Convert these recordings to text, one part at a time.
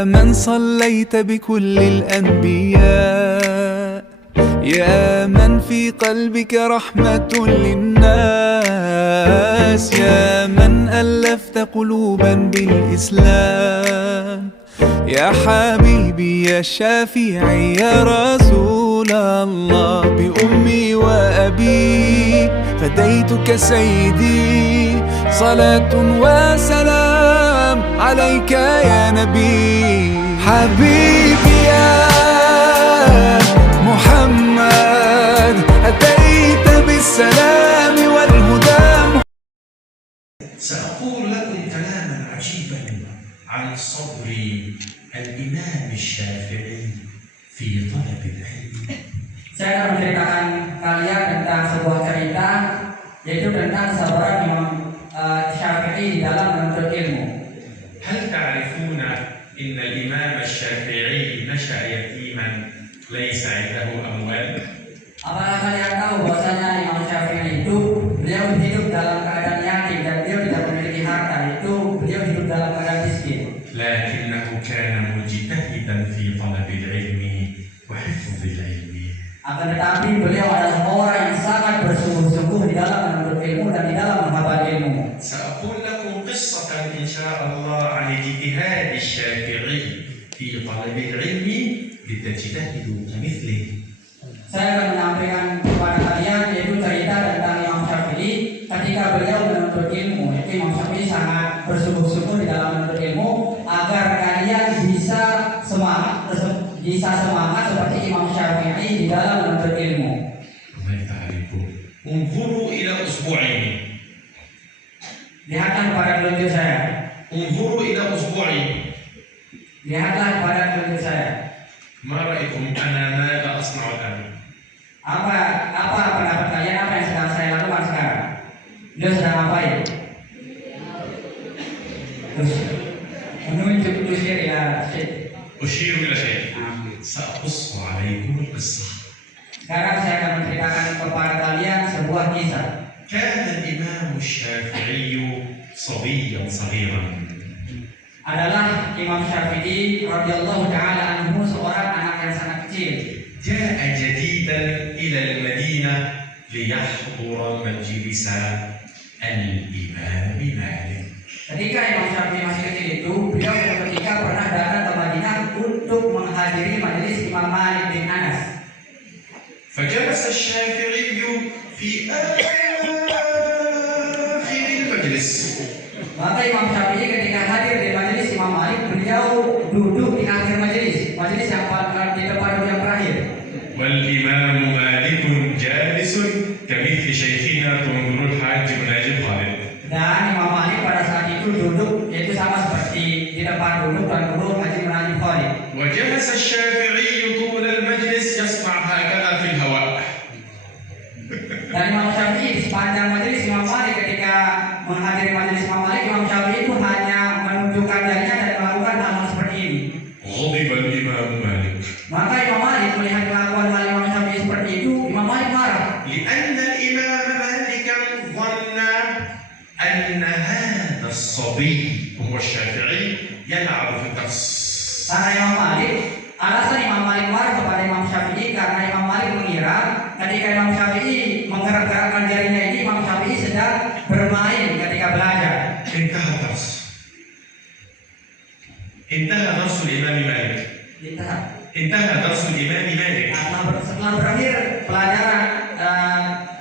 يا من صليت بكل الأنبياء، يا من في قلبك رحمة للناس، يا من ألفت قلوبا بالإسلام، يا حبيبي يا شافعي يا رسول الله، بأمي وأبي فديتك سيدي، صلاة وسلام عليك يا نبي. حبيبي يا محمد أتيت بالسلام والهدى. سأقول لكم كلاما عجيبا عن صبر الإمام الشافعي في طلب العلم. Saya akan menceritakan kalian tentang sebuah cerita, yaitu tentang sabaran Imam Syafi'i di dalam menuntut ilmu. هل تعرفون إن الإمام الشافعي نشأ يتيما ليس عنده أموال؟ Apakah kalian tahu bahwasanya Imam Syafi'i itu beliau hidup dalam keadaan yatim dan beliau tidak memiliki harta, itu beliau hidup dalam keadaan miskin. لكنه كان مجتهدا في طلب العلم وحفظ العلم. Akan tetapi beliau adalah orang yang sangat bersungguh-sungguh di dalam menuntut ilmu dan di dalam menghafal ilmu. سأقول لكم قصة إن شاء الله عن اجتهاد الشافعي في طلب العلم لتجتهدوا كمثله. Saya akan menyampaikan kepada kalian yaitu cerita tentang Imam Syafi'i ketika beliau menuntut ilmu. Yaitu Imam Syafi'i sangat bersungguh-sungguh di dalam menuntut ilmu agar kalian bisa semangat seperti Imam Syafi'i di dalam menuntut ilmu. انظروا إلى أسبوعين. Lihatlah kepada telunjuk saya. انظروا إلى أسبوعين. Lihatlah kepada telunjuk saya. ما رأيكم أنا ماذا أصنع الآن؟ Apa pendapat kalian, apa yang sedang saya lakukan sekarang? Beliau sedang ngapain? Menunjuk usir ya Syekh. أشير إلى شيء. سأقص عليكم القصة. Sekarang saya akan menceritakan kepada kalian sebuah kisah. كان الإمام الشافعي صبيا صغيرا. Adalah Imam Syafi'i radhiyallahu taala anhu seorang anak yang sangat kecil. جاء جديدا إلى المدينة ليحضر مجلس الإمام مالك. Ketika Imam Syafi'i masih kecil itu, beliau ketika pernah datang ke Madinah untuk menghadiri majelis Imam Malik bin Anas. فجلس الشافعي في آخر المجلس. Maka Imam Syafi'i ketika hadir di majelis Imam Malik, beliau duduk di akhir majelis yang di tempat yang terakhir. والإمام مالك جالس كمثل شيخنا تنظر الحاج مناجم خالد. Dan Imam Malik pada saat itu duduk, yaitu sama seperti di tempat duduk dan guru Haji Munajim Khalid. وجلس الشافعي طول المجلس يصنع هكذا في الهواء. Dan Imam Syafi'i di sepanjang majelis Imam Malik ketika menghadiri majelis Imam Malik, Imam Syafi'i itu hanya menunjukkan jarinya dan melakukan hal seperti ini. غضب الإمام مالك. Maka Imam Malik melihat kelakuan Imam Syafi'i seperti itu, Imam Malik marah. لأن الإمام مالك ظن أن هذا الصبي هو الشافعي يلعب في الدرس. Alasan Imam Malik marah kepada Imam Syafi'i karena Imam Malik mengira ketika Imam Syafi'i menggerak-gerakkan jarinya ini, Imam Syafi'i sedang bermain ketika belajar. انتهى الدرس. انتهى درس الإمام مالك. انتهى درس الإمام مالك. Setelah berakhir pelajaran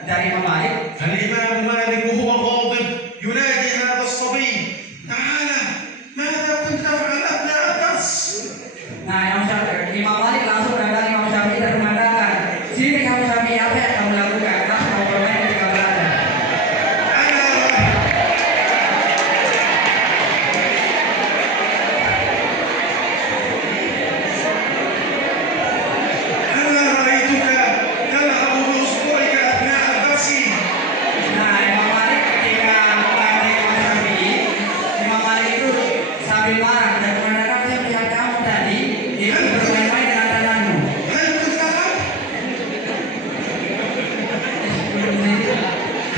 dari Imam Malik, فالإمام مالك وهو غاضب ينادي هذا الصبي تعالى ماذا كنت تفعل أثناء الدرس؟ Imam Malik langsung mendatangi Imam Syafi'i dan mengatakan, sini kamu Syafi'i, apa yang kamu lakukan? Kamu mau bermain ketika belajar? أنا رأيتك تلعب بأصبعك أثناء الدرس. Imam Malik ketika mendatangi Imam Malik itu sambil marah dan mengatakan, saya melihat kamu tadi itu bermain-main dengan tanganmu. هل كنت تلعب؟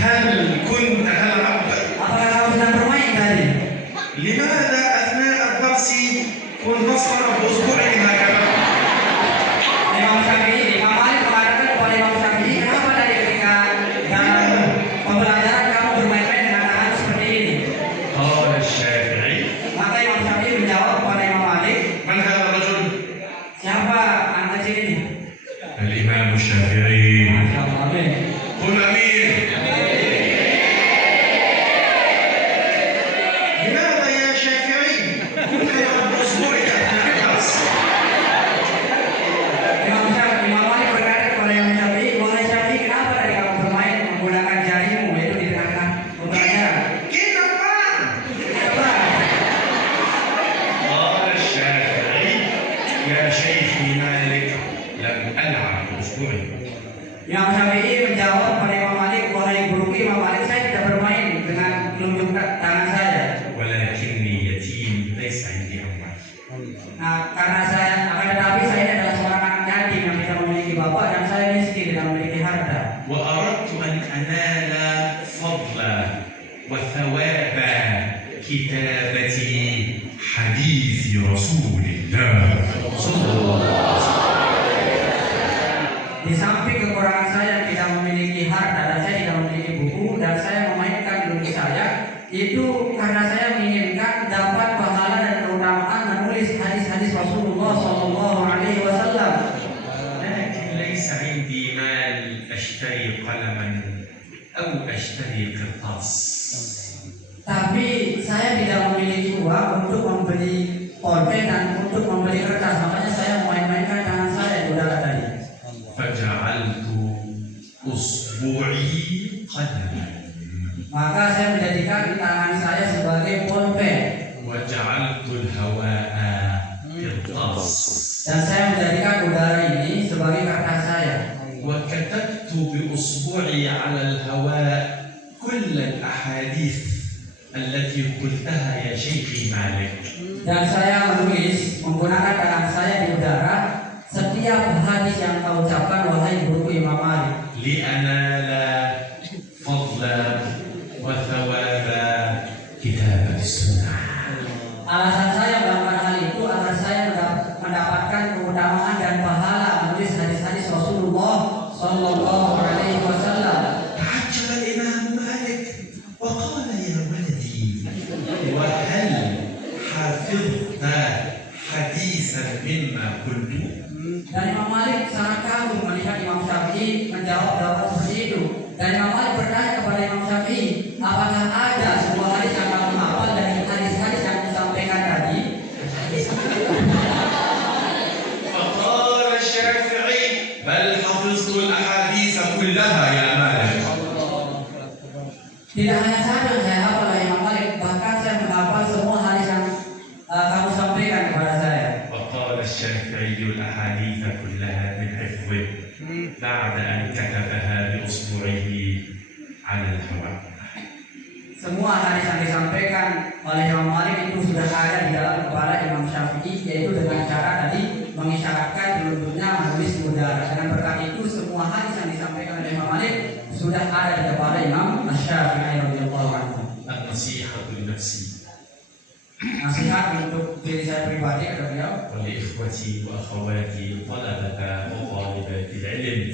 هل كنت تلعب؟ Apakah kamu sedang bermain tadi? لماذا أثناء الدرس وانتصر Imam Syafi'i menjawab pada Imam Malik, wahai guruku Imam Malik, saya tidak bermain dengan telunjuk tangan saya. ولكني يتيم ليس عندي أموال. Nah, karena saya akan tetapi saya ini adalah seorang anak yatim yang tidak memiliki bapak dan saya miskin tidak memiliki harta. وأردت أن أنال فضل وثواب كتابة حديث رسول الله صلى الله عليه وسلم. Di samping kekurangan saya tidak memiliki harta dan saya tidak memiliki buku dan saya memainkan diri saya, itu karena saya menginginkan dapat pahala dan keutamaan menulis hadis-hadis Rasulullah Sallallahu Alaihi Wasallam. ولكن ليس عندي مال أشتري قلما أو أشتري قرطاس. Tapi saya tidak memiliki uang untuk membeli pulpen dan untuk membeli kertas, makanya saya memain-mainkan tangan saya di udara tadi. فجعلت أصبعي قلما Maka saya menjadikan tangan saya sebagai pulpen وجعلت الهواء قرطاس dan saya menjadikan udara ini sebagai kertas saya. وكتبت بأصبعي على الهواء كل الأحاديث التي قلتها يا شيخي مالك. Dan saya menulis menggunakan tangan saya di udara setiap hadis yang kau ucapkan wahai guruku Imam Malik. لأنال فضل وثواب كتابة السنة. Alasan saya melakukan hal itu agar saya mendapatkan keutamaan dan pahala menulis hadis-hadis Rasulullah Sallallahu Alaihi Wasallam. تعجب الإمام مالك وقال يا ولدي وهل حفظت حديثا مما قلت؟ Dan Imam Malik sangat kagum melihat Imam Syafi'i menjawab jawaban seperti itu. Dan Imam Malik bertanya kepada Imam Syafi'i, apakah ada sebuah hadis yang kamu hafal dari hadis-hadis yang disampaikan tadi? فقال الشافعي بل حفظت الأحاديث كلها يا مالك. Tidak hanya saja saya hafal dari Imam Malik, bahkan saya menghafal semua hadis yang kamu sampaikan kepada saya. وقال الشافعي الأحاديث كلها من حفظه بعد أن كتبها بأصبعه على الهواء. Semua hadis yang disampaikan oleh Imam Malik itu sudah ada di dalam kepala Imam Syafi'i, yaitu dengan cara tadi mengisyaratkan telunjuknya menulis di udara. Dengan berkat itu semua hadis yang disampaikan oleh Imam Malik sudah ada di kepala Imam Syafi'i radhiyallahu anhu. النصيحة لنفسي Nasihat untuk diri saya pribadi kata beliau ولإخوتي وأخواتي طلبة وطالبات العلم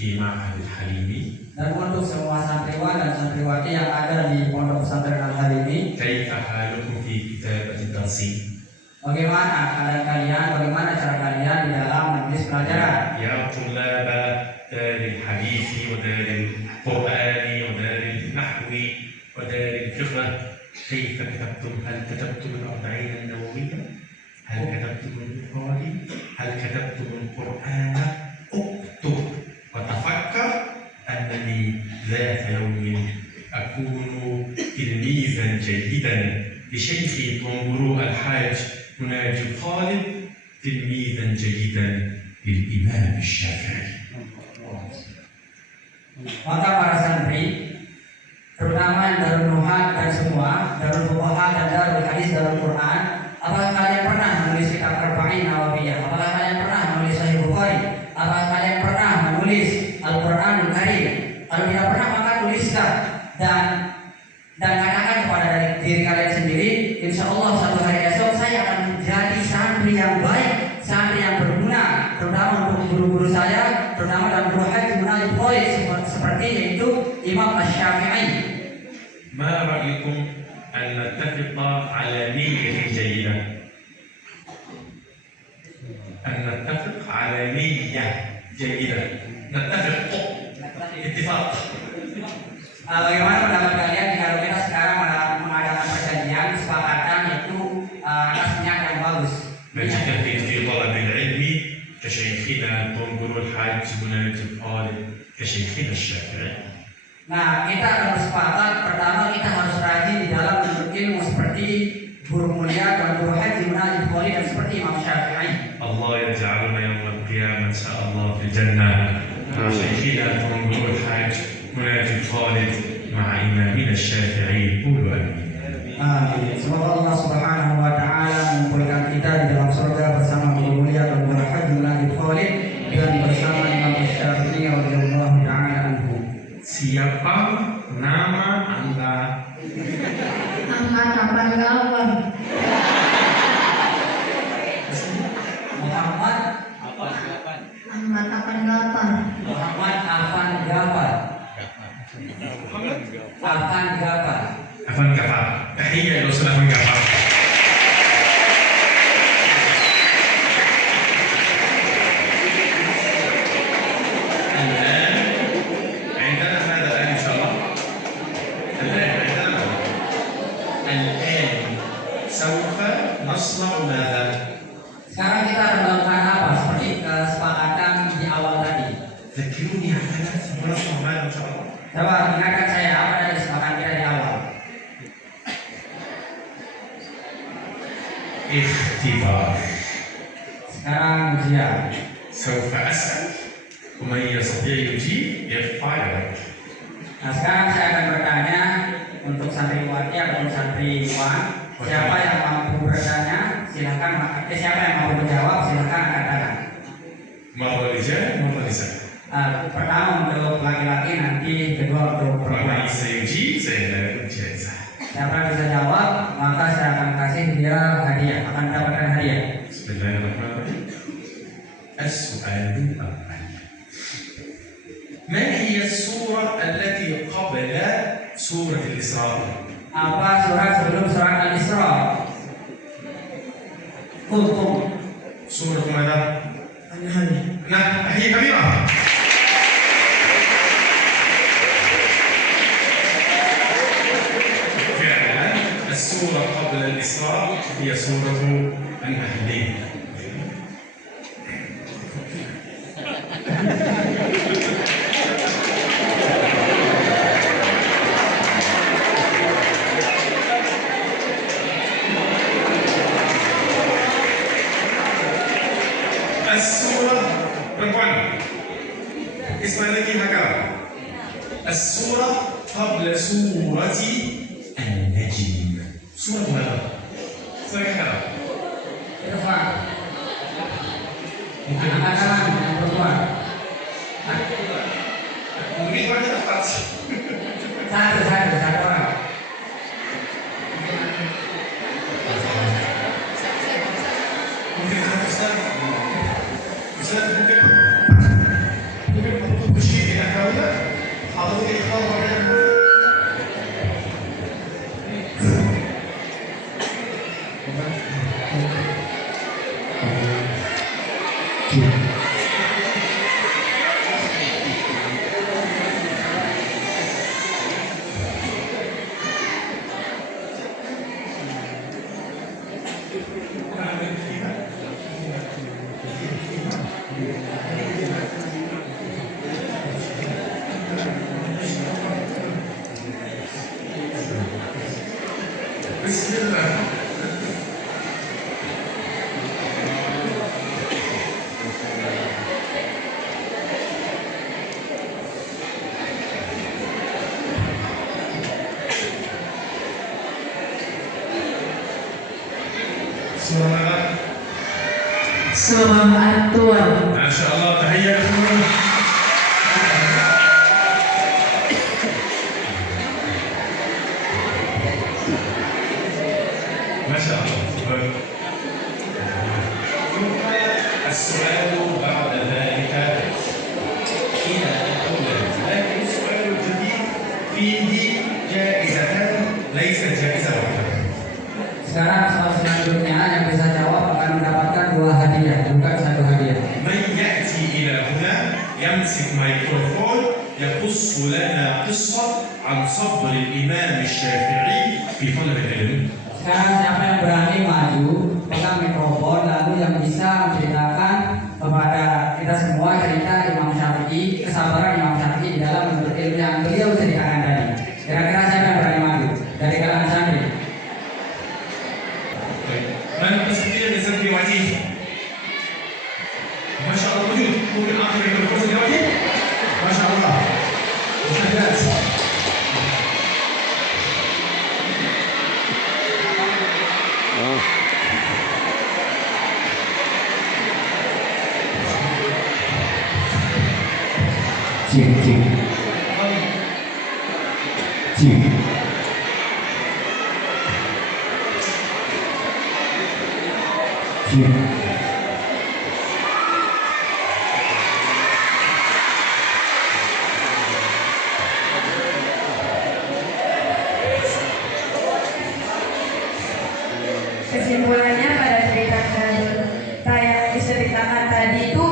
في معهد الحليمي. dan untuk semua santriwan dan santriwati yang ada di Pondok Pesantren Al-Halimi. كيف حالكم في كتابة الدرس؟ Bagaimana keadaan kalian? Bagaimana cara kalian di dalam menulis pelajaran? يا طلاب دار الحديث ودار القرآن ودار النحو ودار الفقه، كيف كتبتم؟ هل كتبتم الأربعين النووية؟ هل كتبتم البخاري؟ هل كتبتم القرآن؟ اكتب وتفكر أنني ذات يوم أكون تلميذا جيدا لشيخي طنبرو الحاج مناجي خالد، تلميذا جيدا للإمام الشافعي. Maka para santri, terutama yang Darul Nuhat dan semua, Darul Fuqaha dan Darul Hadis, Darul Quran, apakah kalian pernah menulis kitab Arba'in Nawawiyah? Apakah kalian pernah menulis Sahih Bukhari? Apakah kalian pernah menulis Al-Quranul Karim? Kalau tidak pernah maka tulislah dan katakan kepada diri kalian sendiri, insya Allah satu hari esok saya akan menjadi santri yang baik, santri yang berguna, terutama untuk guru-guru saya, terutama dalam guru hadis Munajib Khalid seperti yaitu Imam Asy-Syafi'i. ما رأيكم أن نتفق على نية جيدة؟ أن نتفق على نية جيدة، نتفق اتفاق. Bagaimana pendapat kalian jika kita sekarang mengadakan perjanjian kesepakatan yaitu atas niat yang bagus? نجتهد في طلب العلم كشيخنا طنبرو الحاج مناجي خالد، كشيخنا الشافعي. Nah, kita akan bersepakat pertama kita harus rajin di dalam menuntut ilmu seperti guru mulia dan guru haji Munajib Khalid dan seperti Imam Syafi'i. الله يجعلنا يوم القيامة إن شاء الله في الجنة. مع شيخنا طنبور الحاج مناجي خالد مع إمامنا الشافعي. قولوا آمين. Amin. Semoga Allah Subhanahu wa taala mengumpulkan kita di dalam surga bersama Guru mulia dan Al-Hajj Munajid Khalid dan bersama Imam Syafi'i radhiyallahu taala anhu. Siapa nama Anda? Ahmad Kapangawan. Muhammad Ahmad Kapangawan. Muhammad Afan Gafar. Afan Gafar. Afan Gafar. تحية للأستاذ أفان Gafar. الآن عندنا هذا الآن إن شاء الله. الآن سوف نصنع ماذا؟ Sekarang kita akan melakukan apa? Seperti kesepakatan di awal tadi. ذكروني عن نصنع ماذا إن شاء الله. Coba ingatkan saya apa dari kesepakatan kita di awal. اختبار. Sekarang ujian. سوف أسأل ومن يستطيع يجيب يرفع يده. Nah sekarang saya akan bertanya untuk santriwati atau santriwan, siapa yang mampu bertanya silakan, siapa yang mampu menjawab silakan angkat tangan. مرة رجال مرة نساء. Pertama untuk laki-laki, nanti kedua untuk perempuan. ومن سيجيب سينال جائزة. Siapa yang bisa jawab maka saya akan kasih dia hadiah, akan mendapatkan hadiah. بسم الله الرحمن الرحيم. السؤال الأول: ما هي السورة التي قبل سورة الإسراء؟ Apa surat sebelum surat Al-Isra? Hukum. سورة ماذا؟ An-Nahl. نعم هي كبيرة. فعلا السورة قبل الإسراء هي سورة النحل. السورة رقم اسمها لك هكذا. السورة قبل سورة النجم. سورة ماذا؟ سورة هكذا. Irfan. ممكن Anak-anak yang perempuan. ممكن واحد أخطأت. Satu orang. ممكن أنا أستاذ ممكن أطلب شيء من هؤلاء حضرتك إخبار بسم الله. Semangat. Semangat Tuhan. Masya Allah, tahiyat dulu. Masya Allah. السؤال بعد ذلك إلى الأولاد، لكن السؤال الجديد فيه جائزتان ليست جائزة واحدة. Sekarang soal selanjutnya yang bisa jawab akan mendapatkan 2 hadiah, bukan 1 hadiah. من يأتي إلى هنا يمسك ميكروفون يقص لنا قصة عن صبر الإمام الشافعي في طلب العلم. Sekarang siapa yang berani maju pegang mikrofon lalu yang bisa menceritakan kepada kita semua cerita Imam Syafi'i, kesabaran Imam Syafi'i di dalam menuntut ilmu yang beliau ceritakan tadi. Kira-kira siapa yang berani maju dari kalangan santri? من تستطيع أن يسمي وجهه؟ ما شاء الله موجود. ممكن آخر الميكروفون دلوقتي؟ Kesimpulannya pada cerita yang diceritakan tadi itu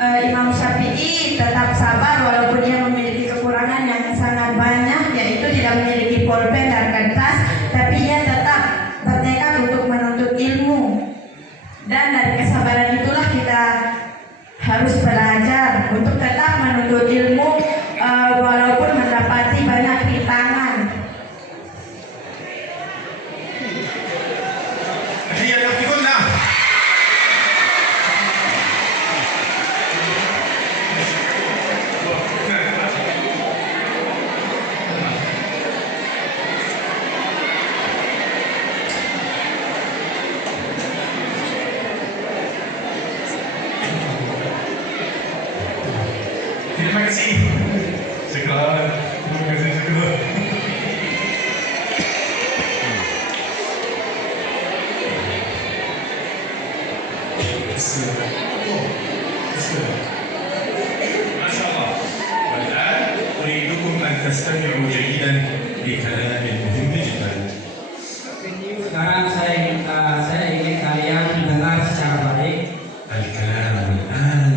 Imam Syafi'i tetap sabar walaupun dia memiliki kekurangan yang sangat banyak, yaitu tidak memiliki pulpen dan kertas, tapi ia tetap bertekad untuk menuntut ilmu. Dan dari kesabaran itulah kita harus belajar untuk tetap menuntut ilmu walaupun mendapati banyak rintangan. Terima kasih. Sekarang, terima kasih sekarang. ما شاء الله. والآن أريدكم أن تستمعوا جيدا لكلام مهم جدا. Sekarang saya ingin kalian mendengar secara baik. الكلام الآن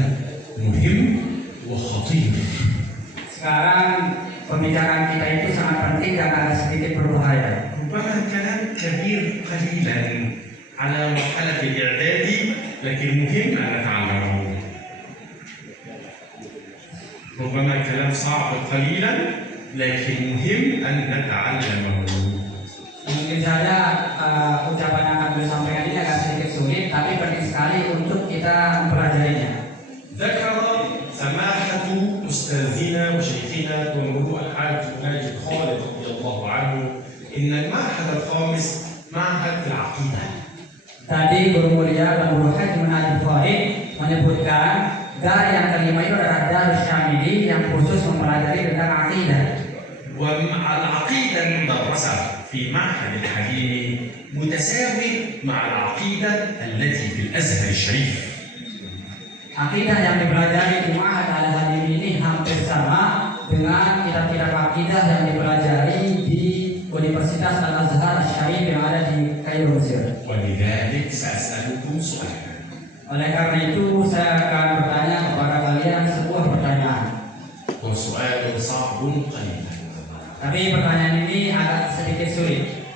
مهم وخطير. Sekarang pembicaraan kita itu sangat penting dan agak sedikit berbahaya. ربما كلام كبير قليلا على مرحلة الإعداد، لكن مهم أن نتعلمه. ربما كلام صعب قليلا لكن مهم أن نتعلمه. Mungkin saja ucapan yang akan beliau sampaikan ini agak sedikit sulit, tapi penting sekali untuk kita mempelajarinya. ذكر سماحة أستاذنا وشيخنا ومرجو الحاج ماجد خالد رضي الله عنه إن المعهد الخامس معهد العقيدة. Tadi Guru Mulia dan Guru Haji Munajid Farid menyebutkan dar yang kelima itu adalah Darus Syamili yang khusus mempelajari tentang akidah. ومع العقيدة المدرسة في معهد الحليمي متساوي مع العقيدة التي في الأزهر الشريف. Akidah yang dipelajari di Ma'had Al-Halimi ini hampir sama dengan kitab-kitab akidah yang dipelajari di Universitas Al-Azhar Syarif yang ada di Kairo, Mesir. ولذلك سأسألكم سؤالا. Oleh karena itu saya akan bertanya kepada kalian sebuah pertanyaan. وسؤال صعب قليلا. Tapi pertanyaan ini agak sedikit sulit.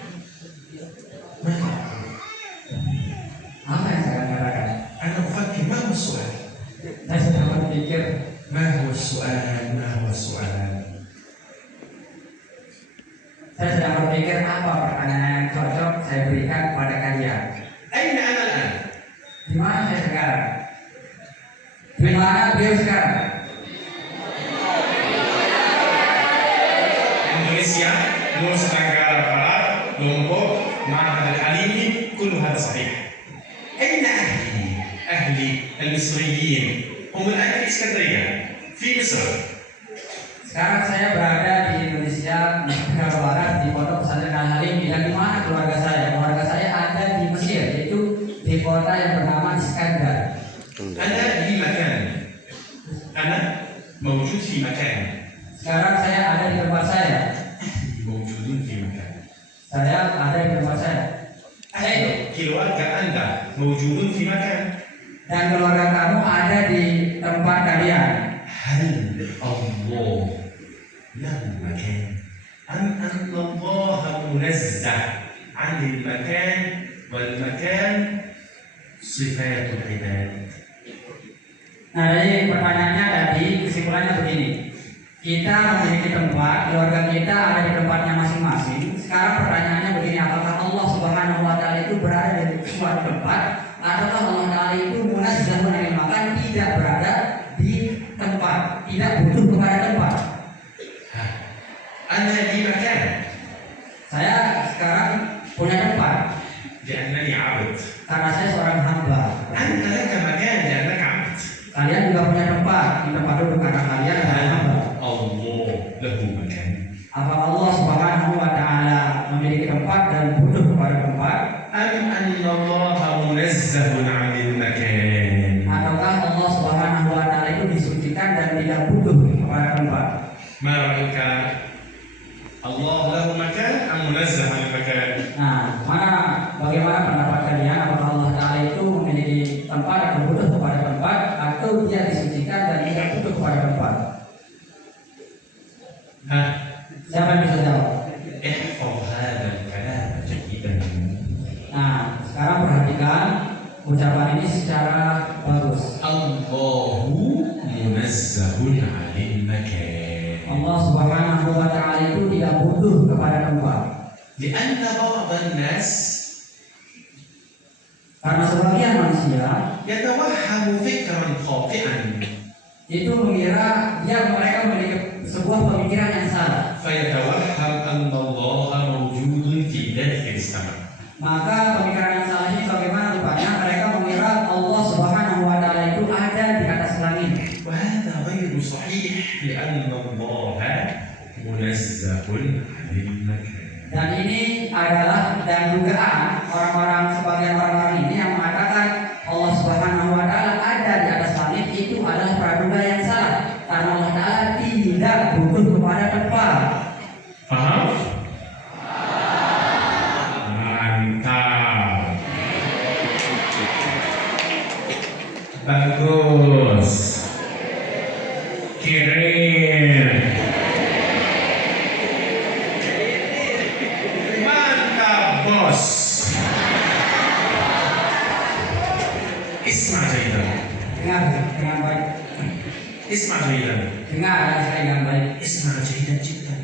Apa yang saya akan katakan? أنا أفكر ما هو السؤال؟ Saya sedang berpikir ما هو السؤال؟ ما هو السؤال؟ Saya sedang berpikir apa pertanyaan yang cocok saya berikan kepada kalian. أين أنا الآن؟ Di mana saya sekarang? Di mana beliau sekarang? إندونيسيا، نوسا تنغارا بارات، لومبوك، معهد الحليمي، كل هذا صحيح. أين أهلي؟ أهلي المصريين هم الآن في إسكندرية في مصر. Sekarang saya berada di Indonesia, Negara Barat, di Pondok Pesantren Al-Halimi. Dan di mana keluarga saya? Keluarga saya ada di Mesir, yaitu di kota yang bernama Iskandar. أنا في مكان. أنا موجود في مكان. Sekarang saya ada di tempat saya. موجودون في مكان. Saya ada di tempat saya. أهلي كيلوات أنت موجودون في مكان. Dan keluarga kamu ada di tempat kalian. هل الله له مكان أم أن الله منزه عن المكان والمكان صفات العباد؟ Nah, jadi pertanyaannya tadi kesimpulannya begini. Kita memiliki tempat, keluarga kita ada di tempatnya masing-masing. Sekarang pertanyaannya begini, apakah Allah Subhanahu wa taala itu berada di suatu tempat ataukah Allah taala itu munazzahun anil makan, tidak berada di tempat, tidak butuh kepada tempat. أنا لي مكان Saya sekarang punya tempat لأنني عبد. karena saya seorang hamba. أنت لك مكان لأنك عبد. Kalian juga punya tempat, di tempat duduk karena kalian adalah hamba. الله له مكان؟ Apakah Allah Subhanahu wa taala memiliki tempat dan butuh kepada tempat? أم أن الله منزه عن المكان؟ Ataukah Allah Subhanahu wa taala itu disucikan dan tidak butuh kepada tempat? ما رأيك؟ الله له مكان أم منزه عن المكان؟ Nah, bagaimana pendapat kalian? Apakah Allah taala itu memiliki tempat atau butuh kepada tempat, atau dia disucikan dan tidak butuh kepada tempat? ها؟ Siapa yang bisa jawab? احفظ هذا الكلام جيدا. Nah, sekarang perhatikan ucapan ini secara bagus. الله منزه عن المكان Allah Subhanahu wa taala itu tidak butuh kepada tempat. لأن بعض الناس Karena sebagian manusia يتوهم فكرا خاطئا itu mengira mereka memiliki sebuah pemikiran yang salah. فيتوهم أن الله موجود في داخل السماء. Maka pemikiran yang salah ini bagaimana rupanya? Mereka mengira Allah Subhanahu wa taala itu ada di atas langit. وهذا غير صحيح لأن الله منزه عن المكان. Dan ini adalah dugaan sebagian orang-orang ini yang mengatakan Allah Subhanahu wa taala ada di atas langit. Itu adalah praduga yang salah, karena Allah taala tidak butuh kepada tempat. Paham? Mantap. Bagus. Keren. Mantap, bos. Isma jaidan. Dengar dengan baik. Isma jaidan. Dengar dengan baik. Isma jaidan jiddan.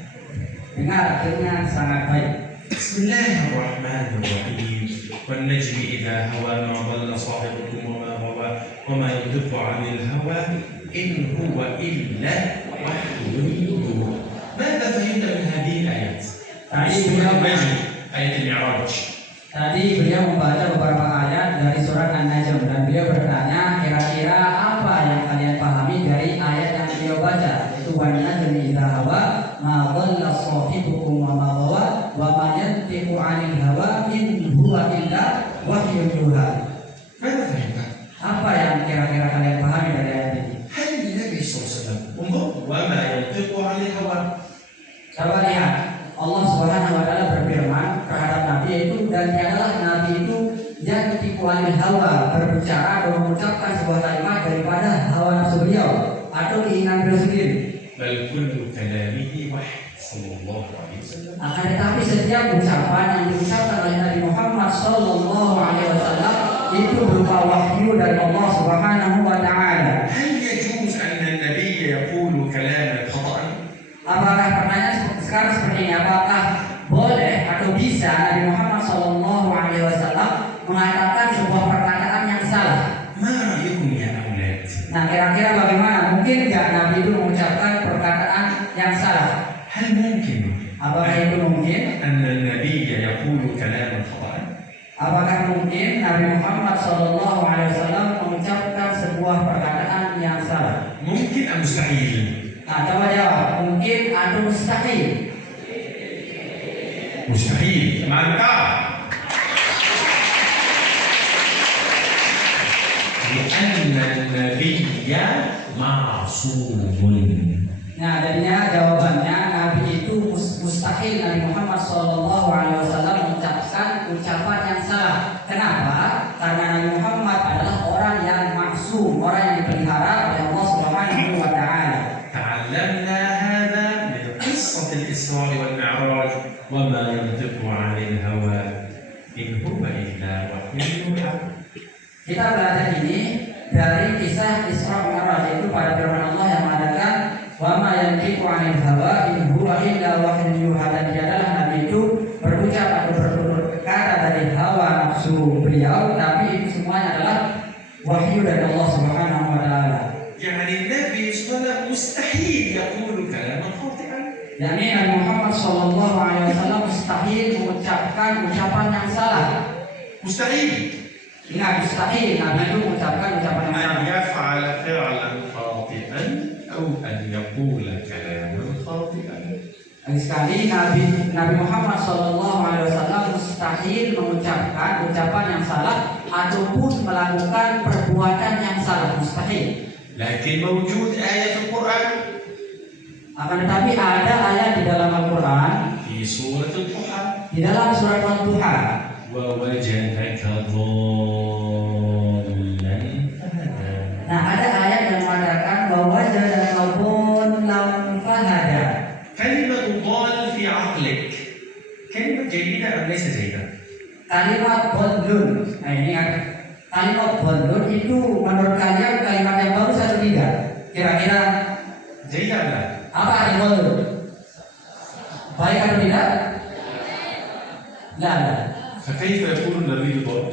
Dengar dengan sangat baik. بسم الله الرحمن الرحيم والنجم إذا هوى ما ضل صاحبكم وما غوى وما ينطق عن الهوى إن هو إلا وحي يوحى. ماذا فهمت من هذه الآيات؟ سورة النجم آية المعراج. Tadi beliau membaca beberapa ayat dari surat An-Najm dan beliau bertanya, kira-kira apa yang kalian pahami dari ayat yang beliau baca? Itu wan najmi idza hawa ma dhalla sahibukum wa ma ghawa wa ma yantiqu 'anil hawa in huwa illa wahyun yuha. ماذا فهمت؟ Apa yang kira-kira kalian pahami dari ayat ini? هل النبي صلى الله عليه وسلم انظر وما ينطق عن الهوى. Coba lihat, Allah Subhanahu wa taala berfirman terhadap Nabi itu, dan tiadalah Nabi itu yang dikuali hawa, berbicara atau mengucapkan sebuah kalimat daripada hawa nafsu beliau atau keinginan beliau sendiri. بل كل كلامه وحي صلى الله عليه وسلم. Akan tetapi setiap ucapan yang diucapkan oleh Nabi Muhammad Sallallahu Alaihi Wasallam itu berupa wahyu dari Allah Subhanahu Wa Taala. هل يجوز أن النبي يقول كلاما خطأ؟ Apakah pertanyaan sekarang seperti ini? Apakah boleh atau bisa Nabi Muhammad Sallallahu Alaihi Wasallam mengatakan sebuah perkataan yang salah? ما رأيكم يا أولاد؟ Nah, kira-kira bagaimana? Mungkin nggak Nabi itu mengucapkan perkataan yang salah? هل ممكن Apakah itu mungkin? أن النبي يقول كلاما خطأ؟ Apakah mungkin Nabi Muhammad Sallallahu Alaihi Wasallam mengucapkan sebuah perkataan yang salah? ممكن أم مستحيل؟ Nah, coba jawab. Mungkin atau mustahil? مستحيل. mantap. لأن النبي معصوم. Nah, jadinya jawabannya Nabi itu mustahil Nabi Muhammad Sallallahu Alaihi Wasallam mengucapkan ucapan yang salah. Kenapa? Karena Nabi Muhammad adalah orang yang maksum, orang yang dipelihara oleh Allah Subhanahu Wa Taala. تعلمنا هذا من قصة الإسراء والمعراج وما ينطق عن الهوى إن هو إلا وحي يوحى. Kita belajar ini dari kisah Isra Mi'raj, itu pada firman Allah yang mengatakan wa ma yantiqu 'anil hawa in huwa illa wahyun yuha, dan tiadalah Nabi itu berucap atau bertutur kata dari hawa nafsu beliau, tapi itu semuanya adalah wahyu dari Allah Subhanahu wa taala. يعني النبي صلى الله عليه وسلم مستحيل يقول كلاما خاطئا. Yani Nabi Muhammad Sallallahu Alaihi Wasallam mustahil mengucapkan ucapan yang salah. مستحيل Ingat, mustahil Nabi itu mengucapkan ucapan yang أن salah. يفعل فعلا خاطئا أو أن يقول كلاما خاطئا. Lagi sekali Nabi Muhammad SAW mustahil mengucapkan ucapan yang salah ataupun melakukan perbuatan yang salah, mustahil. لكن موجود آية في القرآن Akan tetapi ada ayat di dalam Al-Quran في سورة الضحى di dalam surat Al-Duha. ووجدك ضالا فهدى. Nah, ada ayat yang mengatakan bahwa jadalabun lam fahada. كلمة ضال في عقلك كلمة جيدة أم ليس جيدة؟ Kalimat bondun. Nah, ini kan kalimat bondun itu menurut kalian kalimat yang bagus atau tidak? Kira-kira جيدة أم لا؟ apa arti bondun? Baik atau tidak? Tidak. فكيف يكون النبي ضال؟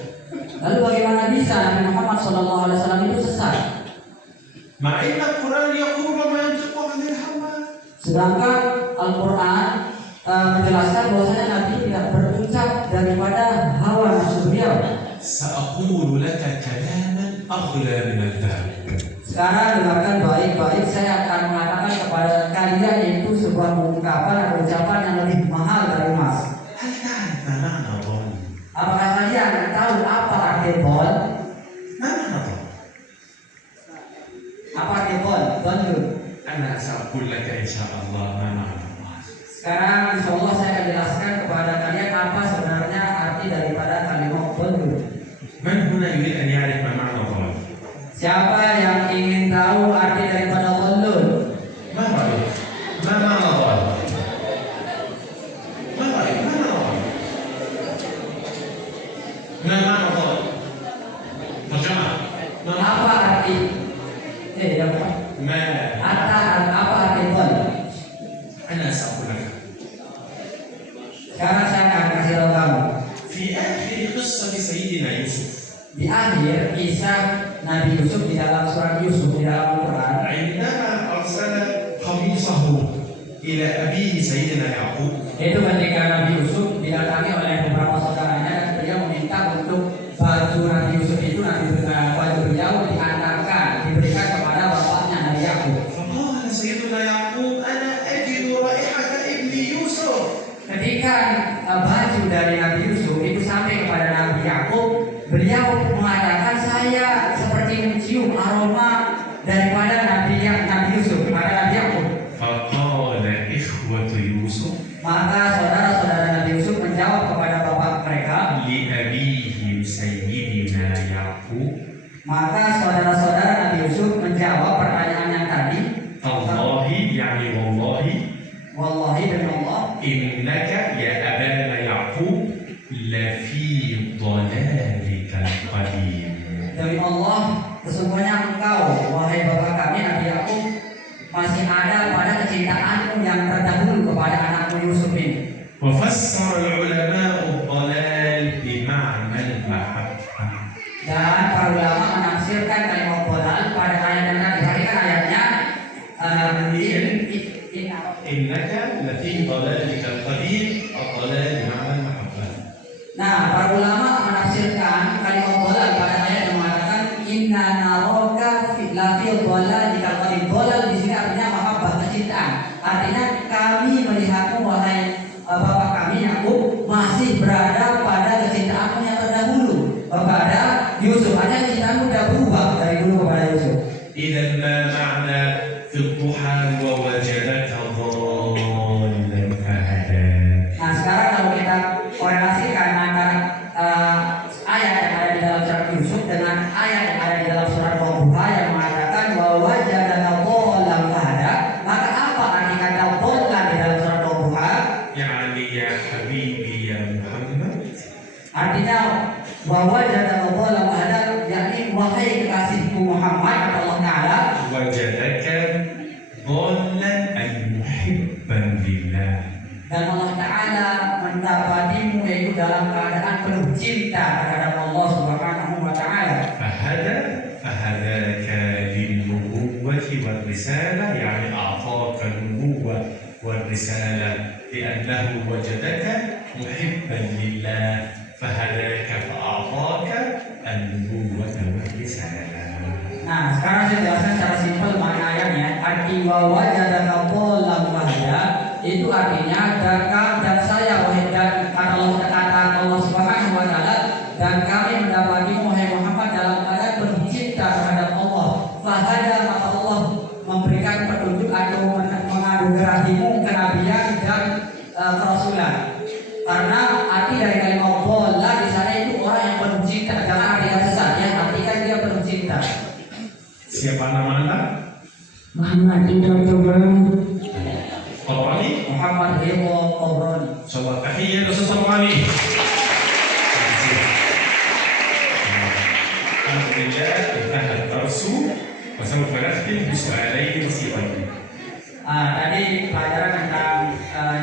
Lalu bagaimana bisa Nabi Muhammad SAW itu sesat? مع أن القرآن يقول ما ينطق عن الهوى. Sedangkan Al-Quran menjelaskan bahwasanya Nabi tidak berucap daripada hawa nafsu beliau. سأقول لك كلاما أغلى من الذهب. Sekarang dengarkan baik-baik, saya akan mengatakan kepada kalian yaitu sebuah ungkapan atau ucapan yang lebih mahal dari emas. هل تعرف ما معنى ضال؟ Apakah kalian tahu apa arti bol? ما معنى ضال؟ Apa arti bol? Bondun. أنا سأقول لك إن شاء الله ما معنى ضال. Sekarang insya Allah saya akan jelaskan kepada kalian apa sebenarnya arti daripada kalimat bondun. من هنا يريد أن يعرف ما معنى ضال؟ Siapa yang ingin tahu arti daripada bondun? ما رأيك؟ ما معنى ضال؟ ما رأيك؟ ما معنى ضال؟ ما معنى ضال؟ ترجمة. ما معنى Apa arti? ما Apa arti bol? أنا سأقول لك. Sekarang saya akan kasih tahu kamu. في آخر قصة سيدنا يوسف Di akhir kisah Nabi Yusuf di dalam surat Yusuf di dalam Al-Quran, عندما أرسل قميصه إلى أبيه سيدنا يعقوب yaitu ketika Nabi Yusuf didatangi oleh beberapa saudaranya dan beliau meminta untuk baju Nabi Yusuf itu baju beliau diantarkan diberikan kepada bapaknya Nabi Yakub. فقال سيدنا يعقوب أنا أجد رائحة ابني يوسف. Ketika baju dari Nabi Yusuf itu sampai kepada Nabi Yakub, beliau mengatakan saya seperti mencium aroma daripada Nabi Yusuf kepada Nabi Yakub. فقال إخوة يوسف Maka saudara-saudara Nabi Yusuf menjawab kepada bapak mereka. لأبيهم سيدنا يعقوب Maka saudara-saudara Nabi Yusuf menjawab pertanyaan yang tadi. تالله يعني والله Wallahi demi Allah, إنك يا أبانا يعقوب لفي ضلالك القديم. demi Allah, sesungguhnya engkau wahai bapak kami Nabi Yakub masih ada pada kecintaanmu yang terdahulu kepada anakmu Yusuf ini. وفسر العلماء الضلال بمعنى المحبة. Dan para ulama menafsirkan kalimat dhalal pada ayat yang tadi. Perhatikan ayatnya. إنك لفي ضلالك القديم الضلال بمعنى المحبة. Nah, para ulama menafsirkan kalimat dhalal pada ayat yang mengatakan inna naraka lafi dhalalika qadim. Dhalal di sini artinya mahabbah, kecintaan. Artinya kami melihatmu wahai bapak kami Yakub masih berada pada kecintaanmu yang terdahulu kepada Yusuf. Artinya kecintaanmu sudah berubah dari dulu kepada Yusuf. إذا ما معنى في الضحى ووجدك ضالا فهدى. Nah, sekarang kalau kita korelasikan antara ayat yang ada di dalam surat Yusuf dengan ayat yang ada di dalam surat Al-Duha yang mengatakan bahwa jadana dhalan fahada, maka apa arti kata dhalan di dalam surat Al-Duha? يعني يا حبيبي يا محمد Artinya bahwa jadana dhalan fahada, yakni wahai kekasihku Muhammad kata Allah Taala, وجدك ضالا أي محبا لله. dan Allah Taala mendapatimu yaitu dalam keadaan penuh cinta terhadap Allah Subhanahu wa taala. فهداك للنبوة والرسالة يعني أعطاك النبوة والرسالة لأنه وجدك محبا لله فهداك فأعطاك النبوة والرسالة. Nah, sekarang saya jelaskan secara simpel makna ayatnya. Arti wa wajadaka dhalan fahada itu artinya dan saya wahai dan kata Allah Subhanahu wa taala, dan kami mendapatimu wahai Muhammad dalam keadaan penuh cinta terhadap Allah. Fahada, maka Allah memberikan petunjuk atau menganugerahimu kenabian dan kerasulan. Karena arti dari kalimat dhalla di sana itu orang yang penuh cinta, jangan artikan sesat ya, artikan dia penuh cinta. Siapa nama Anda? Muhammad Ridho Tobroni. Tobroni? Muhammad Ridho Tobroni. Coba tahiyya Ustaz Tobroni. Alhamdulillah, انتهى الدرس وسوف نختم بسؤالين بسيطين. Tadi pelajaran tentang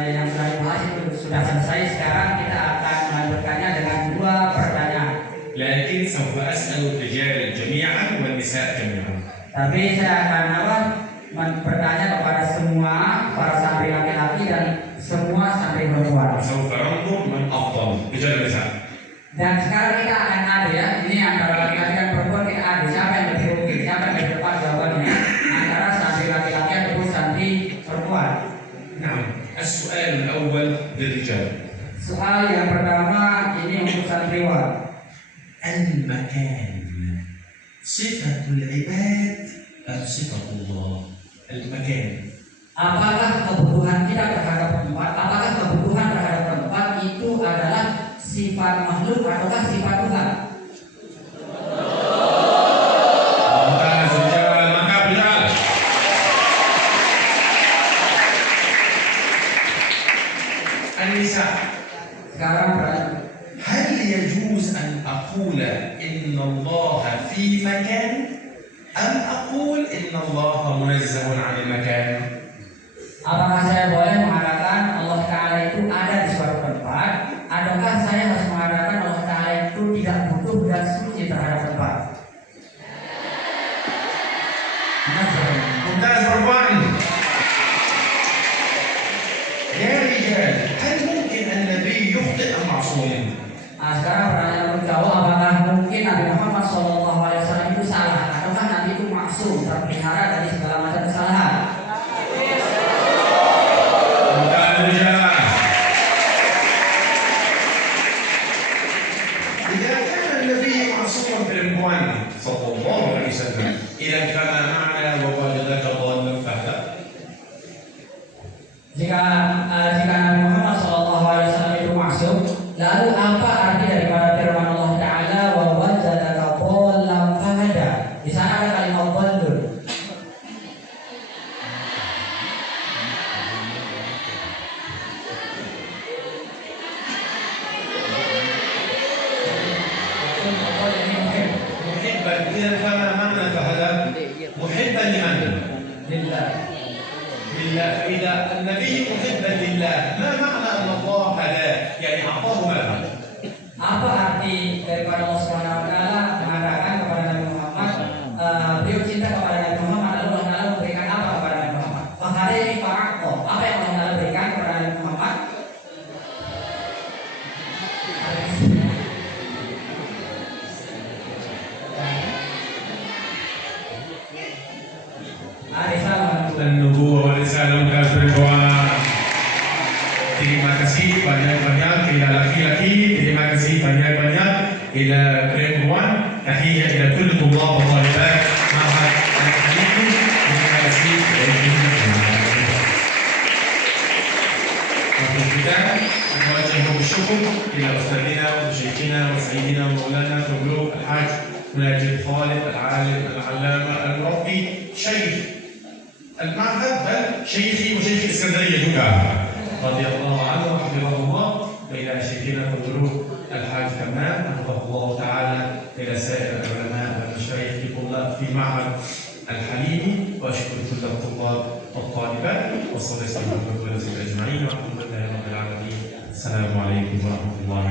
yang sudah dibahas itu sudah selesai. Sekarang kita akan melanjutkannya dengan 2 pertanyaan. لكن سوف أسأل الرجال جميعا والنساء جميعا. Tapi saya akan bertanya kepada semua para santri laki-laki dan semua santri perempuan. سوف ننظر من أفضل رجال ونساء. Dan sekarang kita akan adu ya, ini antara laki-laki dan perempuan kita adu siapa yang lebih rugi, siapa yang lebih tepat jawabannya antara santri laki-laki ataupun santri perempuan. نعم. السؤال الأول للرجال. Soal yang pertama ini untuk santriwan. المكان صفة العباد أم صفة الله؟ المكان. Apakah kebutuhan kita terhadap tempat, apakah kebutuhan terhadap tempat itu adalah sifat makhluk ataukah sifat Tuhan? ممتاز رجال، mantap رجال. النساء. Sekarang pertanyaan. هل يجوز أن أقول إن الله في مكان أم أقول إن الله منزه عن المكان؟ Apakah saya boleh mengatakan Allah Ta'ala itu ada di suatu tempat, ataukah saya harus mengatakan Allah Ta'ala itu tidak butuh dan suci terhadap tempat? ممتاز بربان. يا رجال، هل ممكن النبي يخطئ أم معصوم؟ Sekarang pertanyaan menjawab, apakah mungkin Nabi Muhammad SAW itu salah, ataukah Nabi itu maksum, terpelihara dari segala macam kesalahan? ممتاز رجال. إذا كان النبي معصوما في الإخوان صلى الله عليه وسلم، إذا فما معنى ووالدك ضالا فهدى؟ Jika Nabi Muhammad SAW itu maksum, lalu apa arti daripada firman Allah Ta'ala wa wajadaka dhallan fahada? Di sana ada kalimat dhallun. محبا. إذا فما معنى فهدى؟ محبا لمن؟ Lillah. لله. فإذا النبي محبا لله، ما معنى أن الله هداه؟ يعني أعطاه ماذا؟ Apa arti daripada Allah Subhanahu wa taala mengatakan kepada Nabi Muhammad, beliau cinta kepada Nabi Muhammad, lalu Allah Ta'ala memberikan apa kepada Nabi Muhammad? Fakada ini fa'aqo. Apa yang Allah Ta'ala berikan kepada Nabi Muhammad? النبوة والرسالة ممتاز perempuan. Terima kasih banyak-banyak kepada laki-laki, terima kasih banyak-banyak kepada perempuan. Tahiyya ila kulli tullab wa talibat Ma'had Al-Halimi. Terima kasih kepada kita. نوجه بالشكر إلى أستاذنا وشيخنا وسيدنا ومولانا فضلوك الحاج مناجي خالد العالم العلامة المربي شيخ المعهد، بل شيخي وشيخ الإسكندرية كلها رضي الله عنه وحفظه الله، وإلى شيخنا فضلوك الحاج كمان حفظه الله تعالى، إلى سائر العلماء والمشايخ في طلاب في معهد الحليمي، وأشكر كل الطلاب والطالبات، والصلاة والسلام على رسول الله أجمعين، والحمد لله رب العالمين. السلام عليكم ورحمة الله